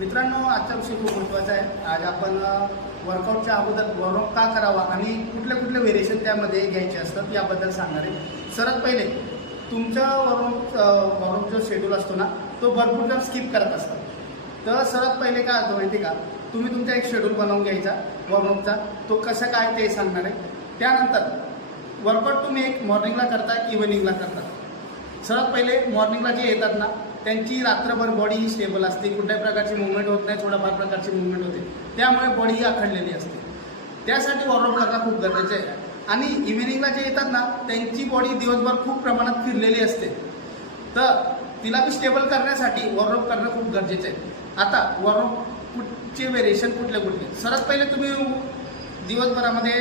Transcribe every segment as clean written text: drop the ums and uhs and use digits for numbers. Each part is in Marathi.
मित्रांनो, आजचा विषय खूप महत्त्वाचा आहे। आज आपण वर्कआउटच्या अगोदर वॉर्मअप का करावा आणि कुठले कुठले व्हेरिएशन त्यामध्ये घ्यायचे असतात याबद्दल सांगणार आहे। सर्वात पहिले तुमचा वॉर्मअप जो शेड्यूल असतो ना, तो भरपूर जण स्किप करत असतात। तर सर्वात पहिले काय होतं माहिती का, तुम्ही तुमचा एक शेड्यूल बनवून घ्यायचा वॉर्मअपचा, तो कसं काय ते सांगणार आहे। त्यानंतर वर्कआउट तुम्ही एक मॉर्निंगला करता इव्हिनिंगला करता। सर्वात पहिले मॉर्निंगला जे येतात ना, त्यांची रात्रभर बॉडी ही स्टेबल असते, कुठल्याही प्रकारची मूवमेंट होत नाही, थोड्याफार प्रकारची मूवमेंट होते, त्यामुळे बॉडी ही आखडलेली असते। त्यासाठी वॉर्मअप करणं खूप गरजेचं आहे। आणि इव्हिनिंगला जे येतात ना, त्यांची बॉडी दिवसभर खूप प्रमाणात फिरलेली असते, तर तिला बी स्टेबल करण्यासाठी वॉर्मअप करणं खूप गरजेचं आहे। आता वॉर्मअपचे व्हेरिएशन कुठले कुठले, सर्वात पहिले तुम्ही दिवसभरामध्ये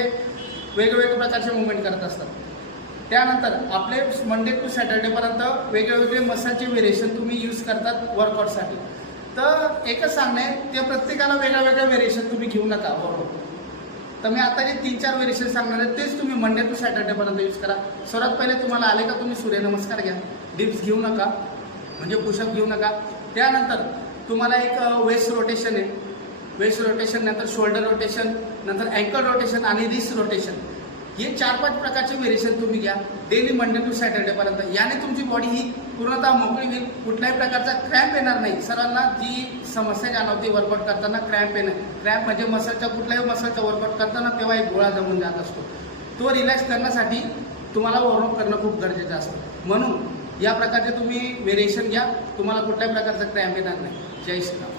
वेगवेगळ्या प्रकारचे मूवमेंट करत असतात। त्यानंतर आपले मंडे टू सॅटर्डेपर्यंत वेगवेगळे मसलचे व्हेरिएशन तुम्ही यूज करतात वर्कआउटसाठी। तर एकच सांगणे, ते प्रत्येकाला वेगळ्या व्हेरिएशन तुम्ही घेऊ नका वॉर्मअप। तर मी आता जे 3-4 व्हेरिएशन सांगणार आहे तेच तुम्ही मंडे टू सॅटर्डेपर्यंत यूज करा। सर्वात पहिले तुम्हाला आले का, तुम्ही सूर्यनमस्कार घ्या, डिप्स घेऊ नका, म्हणजे पुशअप घेऊ नका। त्यानंतर तुम्हाला एक वेस्ट रोटेशन आहे, वेस्ट रोटेशन, नंतर शोल्डर रोटेशन, नंतर अँकल रोटेशन आणि रिस्ट रोटेशन, हे 4-5 प्रकारचे व्हेरिएशन तुम्ही घ्या डेली मंडे टू सॅटर्डेपर्यंत। याने तुमची बॉडी ही पूर्णतः मोकळी होईल, कुठल्याही प्रकारचा क्रॅम्प येणार नाही। सर्वांना जी समस्या जाणवते वर्कआउट करताना क्रॅम्प येणं, क्रॅम्प म्हणजे कुठल्याही मसलचा वर्कआउट करताना तेव्हा एक गोळा जमून जात असतो, तो रिलॅक्स करण्यासाठी तुम्हाला वॉर्मअप करणं खूप गरजेचं असतं। म्हणून या प्रकारचे तुम्ही व्हेरिएशन घ्या, तुम्हाला कुठल्याही प्रकारचा क्रॅम्प येणार नाही। जय श्रीराम।